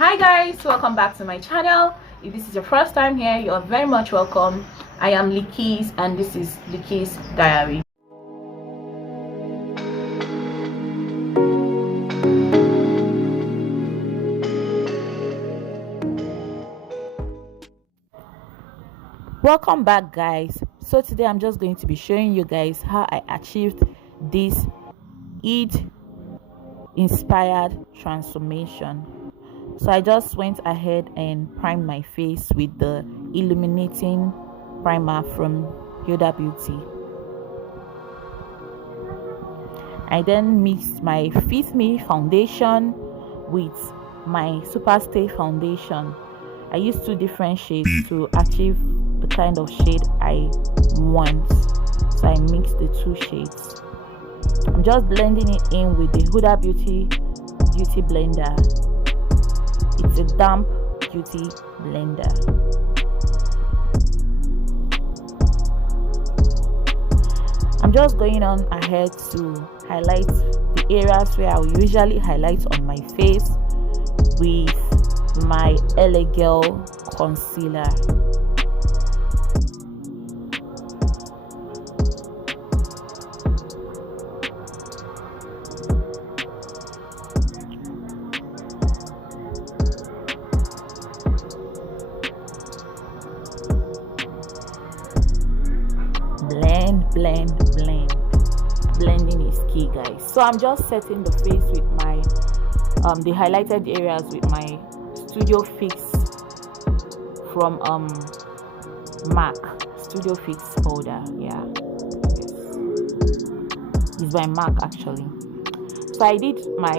Hi guys, welcome back to my channel. If this is your first time here, you are very much welcome. I am Likis and this is Likis Diary. Welcome back guys. So today I'm just going to be showing you guys how I achieved this EID inspired transformation. So I just went ahead and primed my face with the illuminating primer from Huda Beauty. I then mixed my Fit Me foundation with my Superstay foundation. I used two different shades to achieve the kind of shade I want. So I mixed the two shades. I'm just blending it in with the Huda Beauty blender. It's a damp beauty blender. I'm just going on ahead to highlight the areas where I will usually highlight on my face with my LA Girl concealer. Blending is key guys. So I'm just setting the face with my the highlighted areas with my Studio Fix from MAC Studio Fix powder. Yeah, it's by MAC actually. So I did my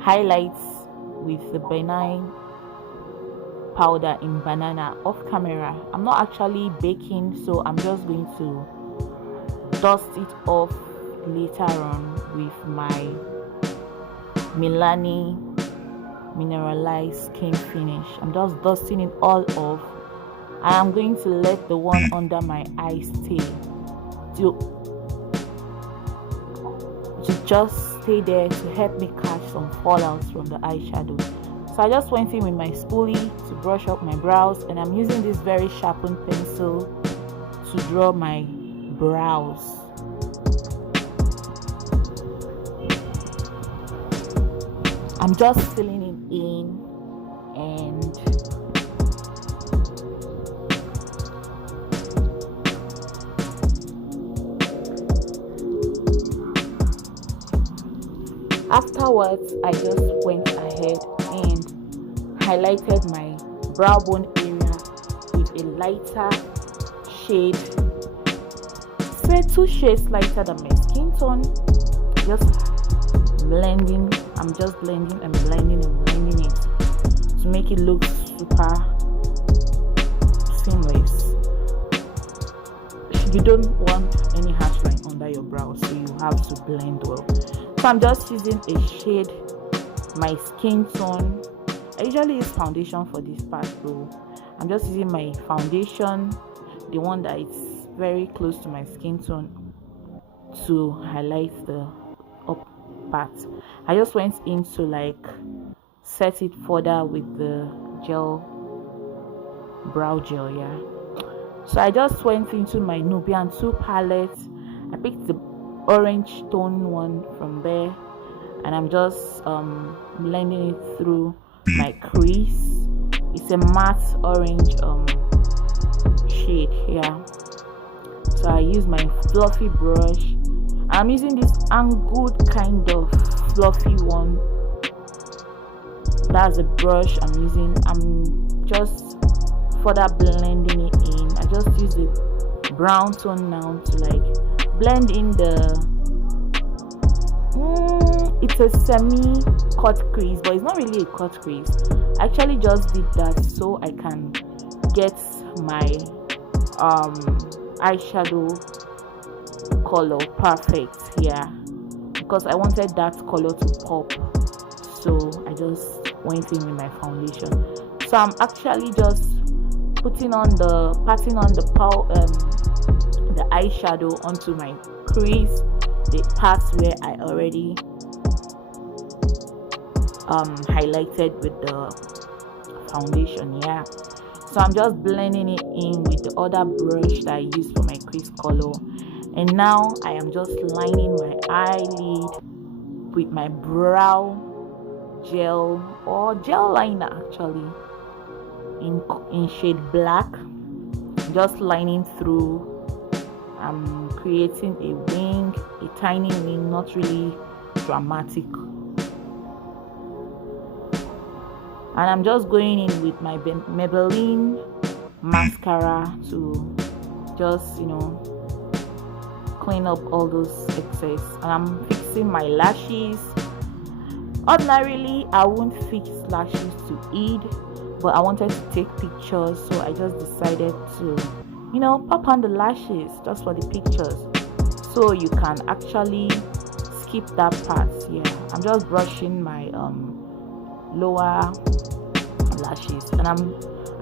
highlights with the benign powder in banana off camera. I'm not actually baking, so I'm just going to dust it off later on with my Milani mineralized skin finish. I'm just dusting it all off, and I'm going to let the one under my eye stay to just stay there to help me catch some fallouts from the eyeshadow. So I just went in with my spoolie to brush up my brows, and I'm using this very sharpened pencil to draw my brows. I'm just filling it in, and afterwards I just went ahead and highlighted my brow bone area with a lighter shade, say 2 shades lighter than my skin tone. Just blending. I'm just blending and blending and blending it to make it look super seamless. You don't want any harsh line under your brow, so you have to blend well. So I'm just using a shade my skin tone. I usually use foundation for this part, so I'm just using my foundation, the one that is very close to my skin tone, to highlight the up part. I just went in to like set it further with the brow gel. Yeah, so I just went into my Nubian 2 palette. I picked the orange tone one from there, and I'm just blending it through my crease. It's a matte orange shade here. So I use my fluffy brush. I'm using this angled kind of fluffy one. That's a brush I'm using. I'm just further blending it in. I just use the brown tone now to like blend in the it's a semi cut crease, but it's not really a cut crease. I actually just did that so I can get my eyeshadow color perfect here, because I wanted that color to pop. So I just went in with my foundation. So I'm actually just patting on the eyeshadow onto my crease, the parts where I already highlighted with the foundation. Yeah, so I'm just blending it in with the other brush that I used for my crease color, and now I am just lining my eyelid with my brow gel or gel liner, actually in shade black. Just lining through. I'm creating a wing, a tiny wing, not really dramatic. And I'm just going in with my Maybelline mascara to just, clean up all those excess. And I'm fixing my lashes. Ordinarily, I won't fix lashes to EID, but I wanted to take pictures, so I just decided to, pop on the lashes just for the pictures. So you can actually skip that part. Yeah, I'm just brushing my lower lashes, and I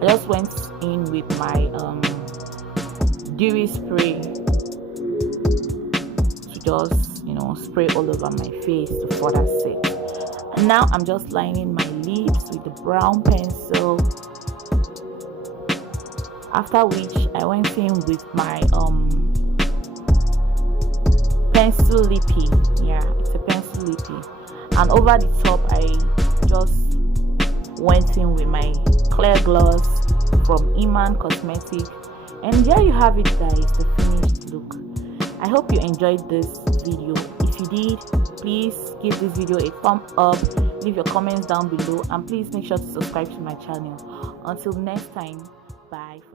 just went in with my dewy spray to just spray all over my face to further set. And now I'm just lining my lips with the brown pencil, after which I went in with my pencil lippy. Yeah, it's a pencil lippy, and over the top I just went in with my clear gloss from Iman Cosmetic. And there you have it, guys, the finished look. I hope you enjoyed this video. If you did, please give this video a thumb up, leave your comments down below, and please make sure to subscribe to my channel. Until next time, bye.